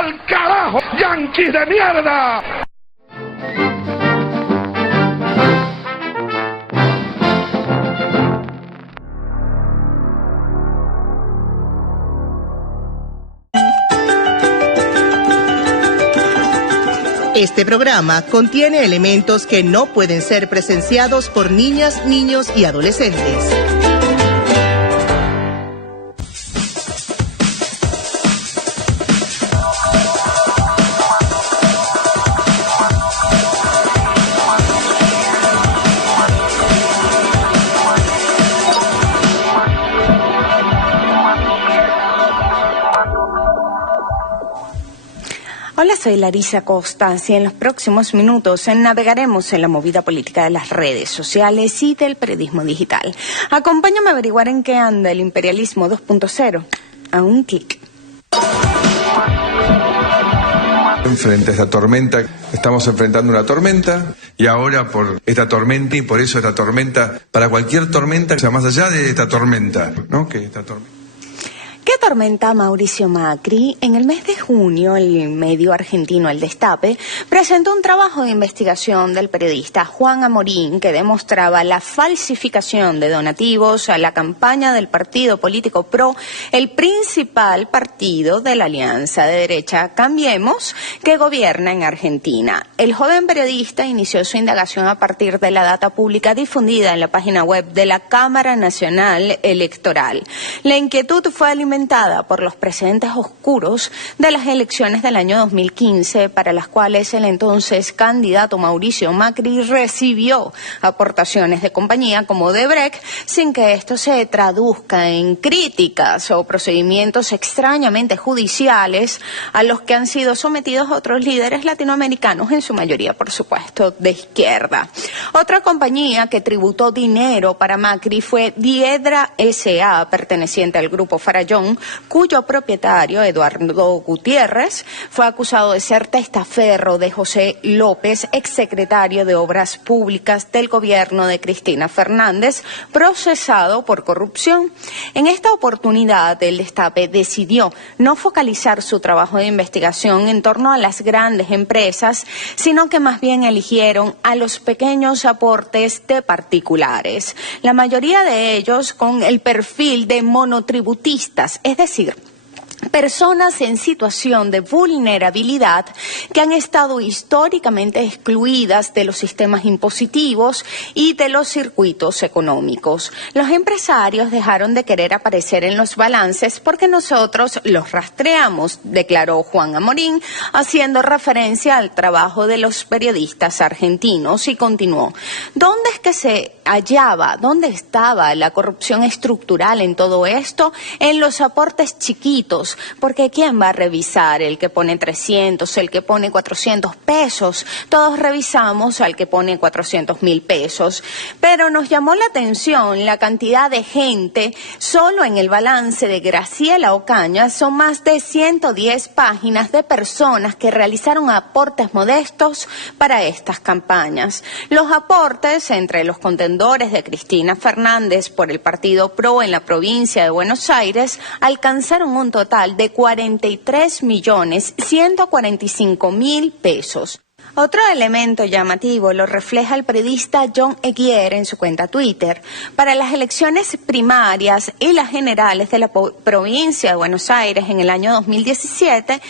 ¡Al carajo, yanquis de mierda! Este programa contiene elementos que no pueden ser presenciados por niñas, niños y adolescentes. Hola, soy Larissa Costa y en los próximos minutos navegaremos en la movida política de las redes sociales y del periodismo digital. Acompáñame a averiguar en qué anda el imperialismo 2.0 a un clic. Frente a esta tormenta, estamos enfrentando una tormenta y ahora por esta tormenta y por eso esta tormenta, para cualquier tormenta, o sea, más allá de esta tormenta, ¿no? Que esta tormenta. ¿Qué atormenta a Mauricio Macri? En el mes de junio, el medio argentino El Destape presentó un trabajo de investigación del periodista Juan Amorín que demostraba la falsificación de donativos a la campaña del partido político PRO, el principal partido de la alianza de derecha Cambiemos, que gobierna en Argentina. El joven periodista inició su indagación a partir de la data pública difundida en la página web de la Cámara Nacional Electoral. La inquietud fue alimentada por los precedentes oscuros de las elecciones del año 2015, para las cuales el entonces candidato Mauricio Macri recibió aportaciones de compañía como Odebrecht, sin que esto se traduzca en críticas o procedimientos extrañamente judiciales a los que han sido sometidos otros líderes latinoamericanos, en su mayoría, por supuesto, de izquierda. Otra compañía que tributó dinero para Macri fue Diedra S.A., perteneciente al grupo Farallón, cuyo propietario, Eduardo Gutiérrez, fue acusado de ser testaferro de José López, exsecretario de Obras Públicas del gobierno de Cristina Fernández, procesado por corrupción. En esta oportunidad, el Destape decidió no focalizar su trabajo de investigación en torno a las grandes empresas, sino que más bien eligieron a los pequeños aportes de particulares, la mayoría de ellos con el perfil de monotributistas, es decir, personas en situación de vulnerabilidad que han estado históricamente excluidas de los sistemas impositivos y de los circuitos económicos. Los empresarios dejaron de querer aparecer en los balances porque nosotros los rastreamos, declaró Juan Amorín, haciendo referencia al trabajo de los periodistas argentinos, y continuó: ¿dónde es que se hallaba, dónde estaba la corrupción estructural en todo esto? En los aportes chiquitos, porque ¿quién va a revisar el que pone 300, el que pone 400 pesos? Todos revisamos al que pone 400.000 pesos. Pero nos llamó la atención la cantidad de gente. Solo en el balance de Graciela Ocaña son más de 110 páginas de personas que realizaron aportes modestos para estas campañas. Los aportes entre los contendores de Cristina Fernández por el partido PRO en la provincia de Buenos Aires alcanzaron un total de 43.145.000 pesos. Otro elemento llamativo lo refleja el periodista John Eguier en su cuenta Twitter. Para las elecciones primarias y las generales de la provincia de Buenos Aires en el año 2017,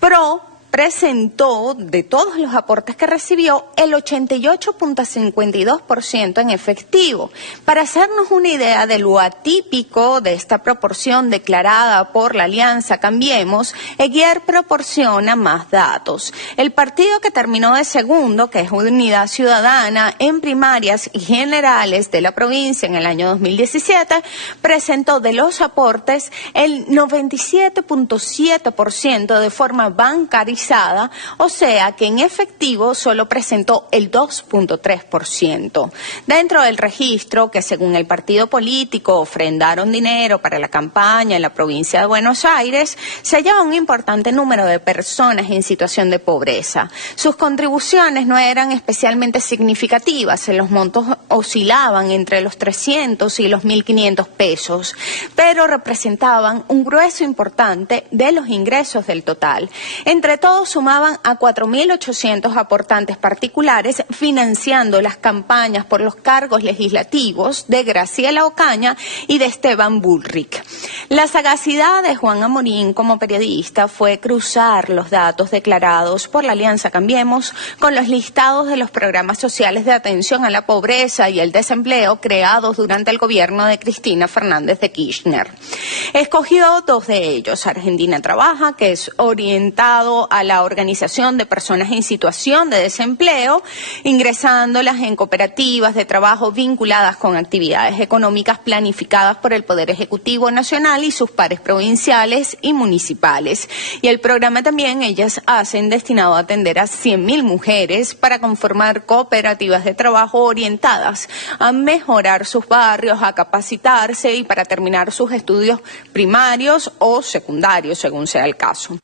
PRO presentó, de todos los aportes que recibió, el 88.52% en efectivo. Para hacernos una idea de lo atípico de esta proporción declarada por la Alianza Cambiemos, Eguier proporciona más datos. El partido que terminó de segundo, que es Unidad Ciudadana, en primarias y generales de la provincia en el año 2017, presentó de los aportes el 97.7% de forma bancarizada realizada, o sea que en efectivo solo presentó el 2.3%. Dentro del registro, que según el partido político ofrendaron dinero para la campaña en la provincia de Buenos Aires, se hallaba un importante número de personas en situación de pobreza. Sus contribuciones no eran especialmente significativas, los montos oscilaban entre los 300 y los 1.500 pesos, pero representaban un grueso importante de los ingresos del total. Entre todos sumaban a 4.800 aportantes particulares financiando las campañas por los cargos legislativos de Graciela Ocaña y de Esteban Bullrich. La sagacidad de Juan Amorín como periodista fue cruzar los datos declarados por la Alianza Cambiemos con los listados de los programas sociales de atención a la pobreza y el desempleo creados durante el gobierno de Cristina Fernández de Kirchner. Escogió dos de ellos: Argentina Trabaja, que es orientado a la organización de personas en situación de desempleo, ingresándolas en cooperativas de trabajo vinculadas con actividades económicas planificadas por el Poder Ejecutivo Nacional y sus pares provinciales y municipales. Y el programa también Ellas Hacen, destinado a atender a 100.000 mujeres para conformar cooperativas de trabajo orientadas a mejorar sus barrios, a capacitarse y para terminar sus estudios primarios o secundarios, según sea el caso.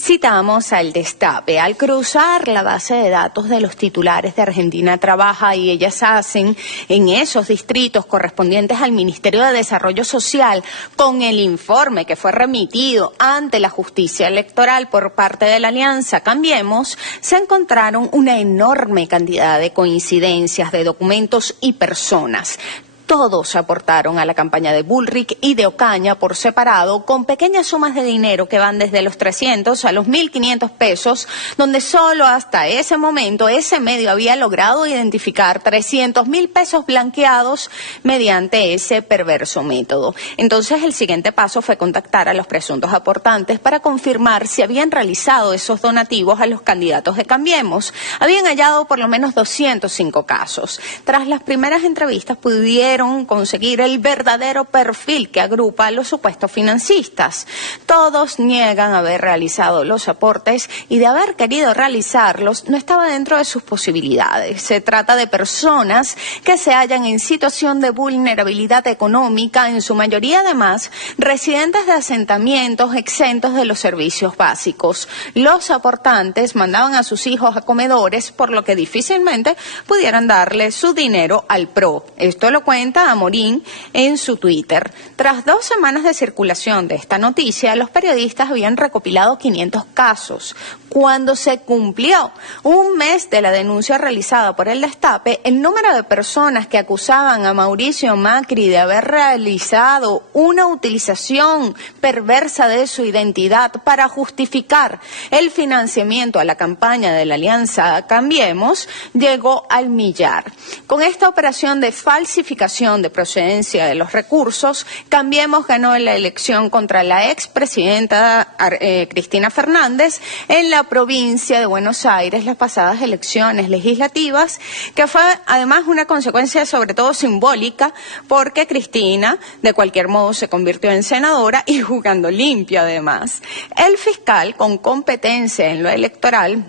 Citamos al Destape. Al cruzar la base de datos de los titulares de Argentina Trabaja y Ellas Hacen en esos distritos correspondientes al Ministerio de Desarrollo Social con el informe que fue remitido ante la justicia electoral por parte de la Alianza Cambiemos, se encontraron una enorme cantidad de coincidencias de documentos y personas. Todos aportaron a la campaña de Bullrich y de Ocaña por separado con pequeñas sumas de dinero que van desde los 300 a los 1.500 pesos, donde solo hasta ese momento ese medio había logrado identificar 300.000 pesos blanqueados mediante ese perverso método. Entonces el siguiente paso fue contactar a los presuntos aportantes para confirmar si habían realizado esos donativos a los candidatos de Cambiemos. Habían hallado por lo menos 205 casos. Tras las primeras entrevistas pudieron conseguir el verdadero perfil que agrupa a los supuestos financistas. Todos niegan haber realizado los aportes y de haber querido realizarlos no estaba dentro de sus posibilidades. Se trata de personas que se hallan en situación de vulnerabilidad económica, en su mayoría además residentes de asentamientos exentos de los servicios básicos. Los aportantes mandaban a sus hijos a comedores, por lo que difícilmente pudieran darle su dinero al PRO. Esto lo cuenta Amorín en su Twitter. Tras 2 semanas de circulación de esta noticia, los periodistas habían recopilado 500 casos. Cuando se cumplió un mes de la denuncia realizada por el Destape, el número de personas que acusaban a Mauricio Macri de haber realizado una utilización perversa de su identidad para justificar el financiamiento a la campaña de la Alianza Cambiemos llegó al millar. Con esta operación de falsificación de procedencia de los recursos, Cambiemos ganó la elección contra la expresidenta Cristina Fernández en la provincia de Buenos Aires, las pasadas elecciones legislativas, que fue además una consecuencia sobre todo simbólica, porque Cristina de cualquier modo se convirtió en senadora y jugando limpio además. El fiscal con competencia en lo electoral,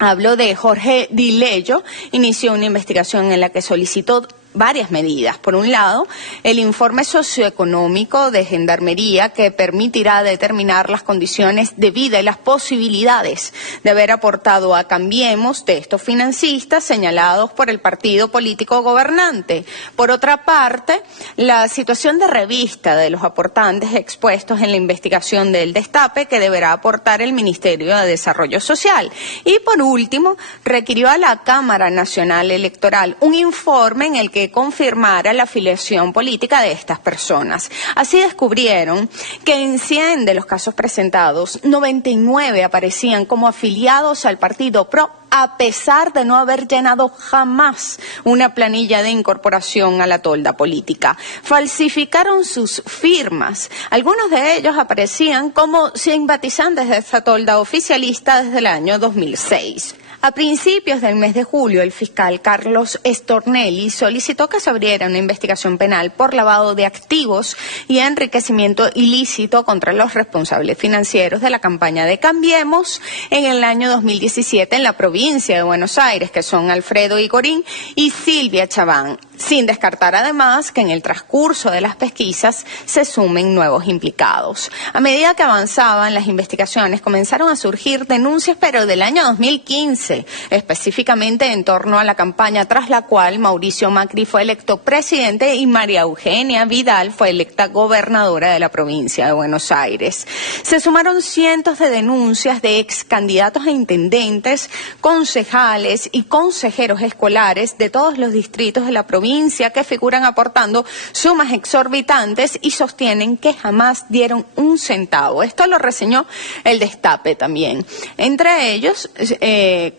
hablo de Jorge Dileyo, inició una investigación en la que solicitó varias medidas. Por un lado, el informe socioeconómico de Gendarmería, que permitirá determinar las condiciones de vida y las posibilidades de haber aportado a Cambiemos de estos financistas señalados por el partido político gobernante. Por otra parte, la situación de revista de los aportantes expuestos en la investigación del Destape, que deberá aportar el Ministerio de Desarrollo Social. Y por último, requirió a la Cámara Nacional Electoral un informe en el que confirmara la afiliación política de estas personas. Así descubrieron que en 100 de los casos presentados, 99 aparecían como afiliados al partido PRO, a pesar de no haber llenado jamás una planilla de incorporación a la tolda política. Falsificaron sus firmas. Algunos de ellos aparecían como simpatizantes de esta tolda oficialista desde el año 2006. A principios del mes de julio, el fiscal Carlos Stornelli solicitó que se abriera una investigación penal por lavado de activos y enriquecimiento ilícito contra los responsables financieros de la campaña de Cambiemos en el año 2017 en la provincia de Buenos Aires, que son Alfredo Igorín y Silvia Chaván, sin descartar además que en el transcurso de las pesquisas se sumen nuevos implicados. A medida que avanzaban las investigaciones, comenzaron a surgir denuncias, pero del año 2015, específicamente en torno a la campaña tras la cual Mauricio Macri fue electo presidente y María Eugenia Vidal fue electa gobernadora de la provincia de Buenos Aires. Se sumaron cientos de denuncias de ex candidatos a intendentes, concejales y consejeros escolares de todos los distritos de la provincia que figuran aportando sumas exorbitantes y sostienen que jamás dieron un centavo. Esto lo reseñó el Destape también. Entre ellos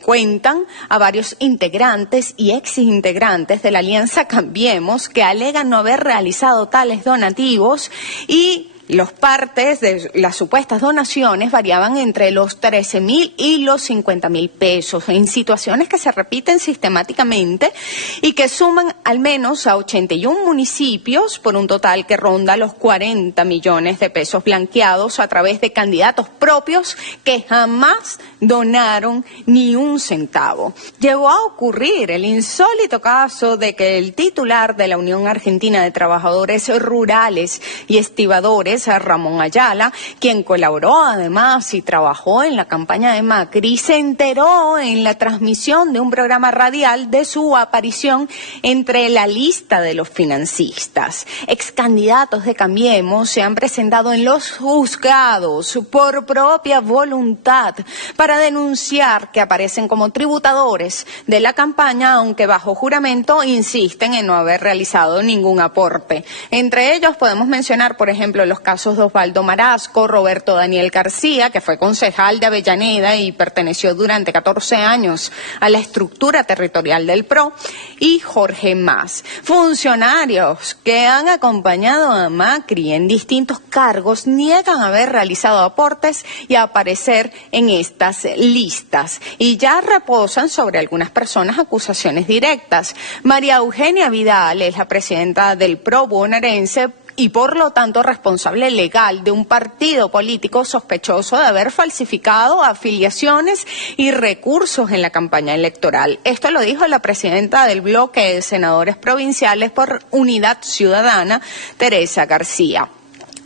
cuentan a varios integrantes y exintegrantes de la Alianza Cambiemos que alegan no haber realizado tales donativos, y los partes de las supuestas donaciones variaban entre los 13.000 y los 50.000 pesos, en situaciones que se repiten sistemáticamente y que suman al menos a 81 municipios por un total que ronda los 40 millones de pesos blanqueados a través de candidatos propios que jamás donaron ni un centavo. Llegó a ocurrir el insólito caso de que el titular de la Unión Argentina de Trabajadores Rurales y Estibadores, Ramón Ayala, quien colaboró además y trabajó en la campaña de Macri, se enteró en la transmisión de un programa radial de su aparición entre la lista de los financistas. Ex candidatos de Cambiemos se han presentado en los juzgados por propia voluntad para denunciar que aparecen como tributadores de la campaña, aunque bajo juramento insisten en no haber realizado ningún aporte. Entre ellos podemos mencionar, por ejemplo, los casos de Osvaldo Marasco, Roberto Daniel García, que fue concejal de Avellaneda y perteneció durante 14 años a la estructura territorial del PRO, y Jorge Mas. Funcionarios que han acompañado a Macri en distintos cargos niegan haber realizado aportes y aparecer en estas listas. Y ya reposan sobre algunas personas acusaciones directas. María Eugenia Vidal es la presidenta del PRO bonaerense y por lo tanto responsable legal de un partido político sospechoso de haber falsificado afiliaciones y recursos en la campaña electoral. Esto lo dijo la presidenta del bloque de senadores provinciales por Unidad Ciudadana, Teresa García.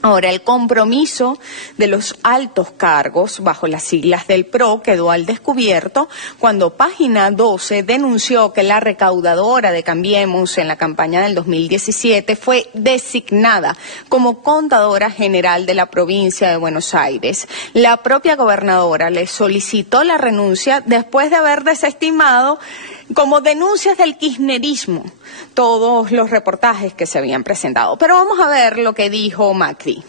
Ahora, el compromiso de los altos cargos bajo las siglas del PRO quedó al descubierto cuando Página 12 denunció que la recaudadora de Cambiemos en la campaña del 2017 fue designada como contadora general de la provincia de Buenos Aires. La propia gobernadora le solicitó la renuncia después de haber desestimado como denuncias del kirchnerismo todos los reportajes que se habían presentado. Pero vamos a ver lo que dijo Macri.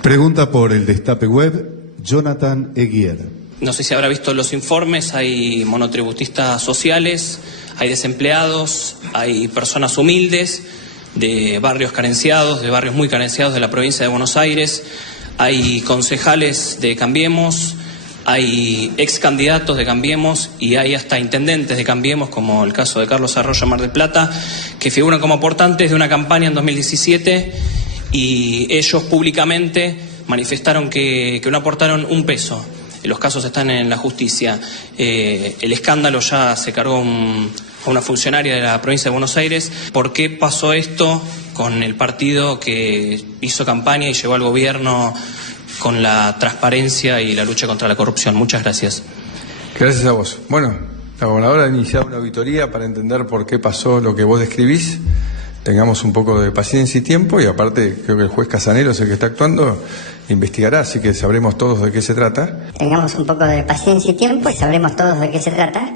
Pregunta por el Destape Web, Jonathan Eguier. No sé si habrá visto los informes, hay monotributistas sociales, hay desempleados, hay personas humildes de barrios carenciados, de barrios muy carenciados de la provincia de Buenos Aires, hay concejales de Cambiemos, hay ex candidatos de Cambiemos y hay hasta intendentes de Cambiemos, como el caso de Carlos Arroyo Mar del Plata, que figuran como aportantes de una campaña en 2017 y ellos públicamente manifestaron que no aportaron un peso. Los casos están en la justicia. El escándalo ya se cargó a una funcionaria de la provincia de Buenos Aires. ¿Por qué pasó esto con el partido que hizo campaña y llegó al gobierno con la transparencia y la lucha contra la corrupción? Muchas gracias. Gracias a vos. Bueno, la gobernadora ha iniciado una auditoría para entender por qué pasó lo que vos describís. Tengamos un poco de paciencia y tiempo, y aparte creo que el juez Casanelo es el que está actuando, investigará, así que sabremos todos de qué se trata. Tengamos un poco de paciencia y tiempo y sabremos todos de qué se trata.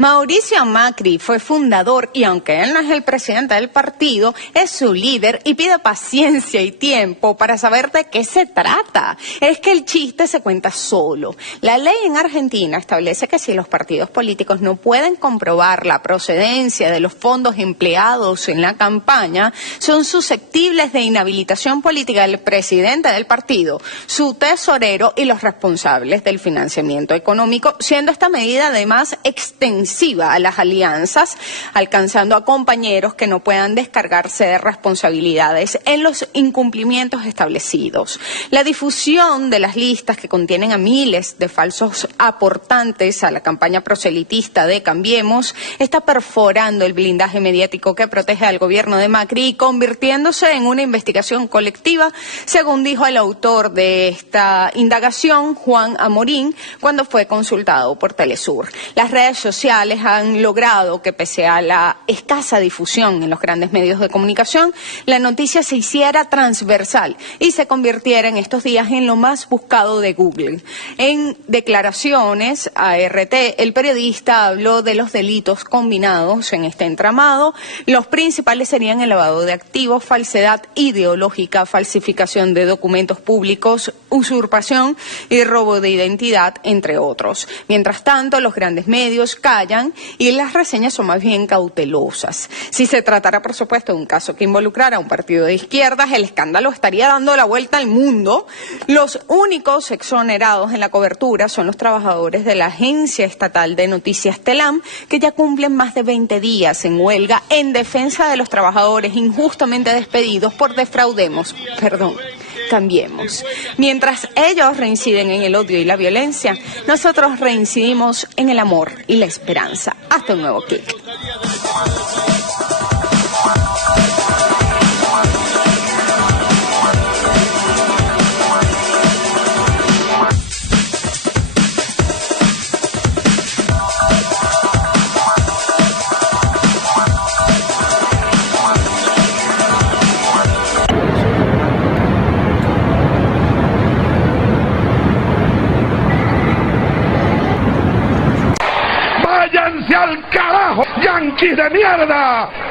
Mauricio Macri fue fundador y aunque él no es el presidente del partido, es su líder y pide paciencia y tiempo para saber de qué se trata. Es que el chiste se cuenta solo. La ley en Argentina establece que si los partidos políticos no pueden comprobar la procedencia de los fondos empleados en la campaña, son susceptibles de inhabilitación política del presidente del partido, su tesorero y los responsables del financiamiento económico, siendo esta medida además extensiva a las alianzas, alcanzando a compañeros que no puedan descargarse de responsabilidades en los incumplimientos establecidos. La difusión de las listas que contienen a miles de falsos aportantes a la campaña proselitista de Cambiemos está perforando el blindaje mediático que protege al gobierno de Macri y convirtiéndose en una investigación colectiva, según dijo el autor de esta indagación, Juan Amorín, cuando fue consultado por Telesur. Las redes sociales han logrado que, pese a la escasa difusión en los grandes medios de comunicación, la noticia se hiciera transversal y se convirtiera en estos días en lo más buscado de Google. En declaraciones a RT, el periodista habló de los delitos combinados en este entramado. Los principales serían el lavado de activos, falsedad ideológica, falsificación de documentos públicos, usurpación y robo de identidad, entre otros. Mientras tanto, los grandes medios callan y las reseñas son más bien cautelosas. Si se tratara, por supuesto, de un caso que involucrara a un partido de izquierdas, el escándalo estaría dando la vuelta al mundo. Los únicos exonerados en la cobertura son los trabajadores de la Agencia Estatal de Noticias Telam, que ya cumplen más de 20 días en huelga en defensa de los trabajadores injustamente despedidos por Cambiemos. Mientras ellos reinciden en el odio y la violencia, nosotros reincidimos en el amor y la esperanza. Hasta un nuevo clic. ¡Váyanse al carajo, yanquis de mierda!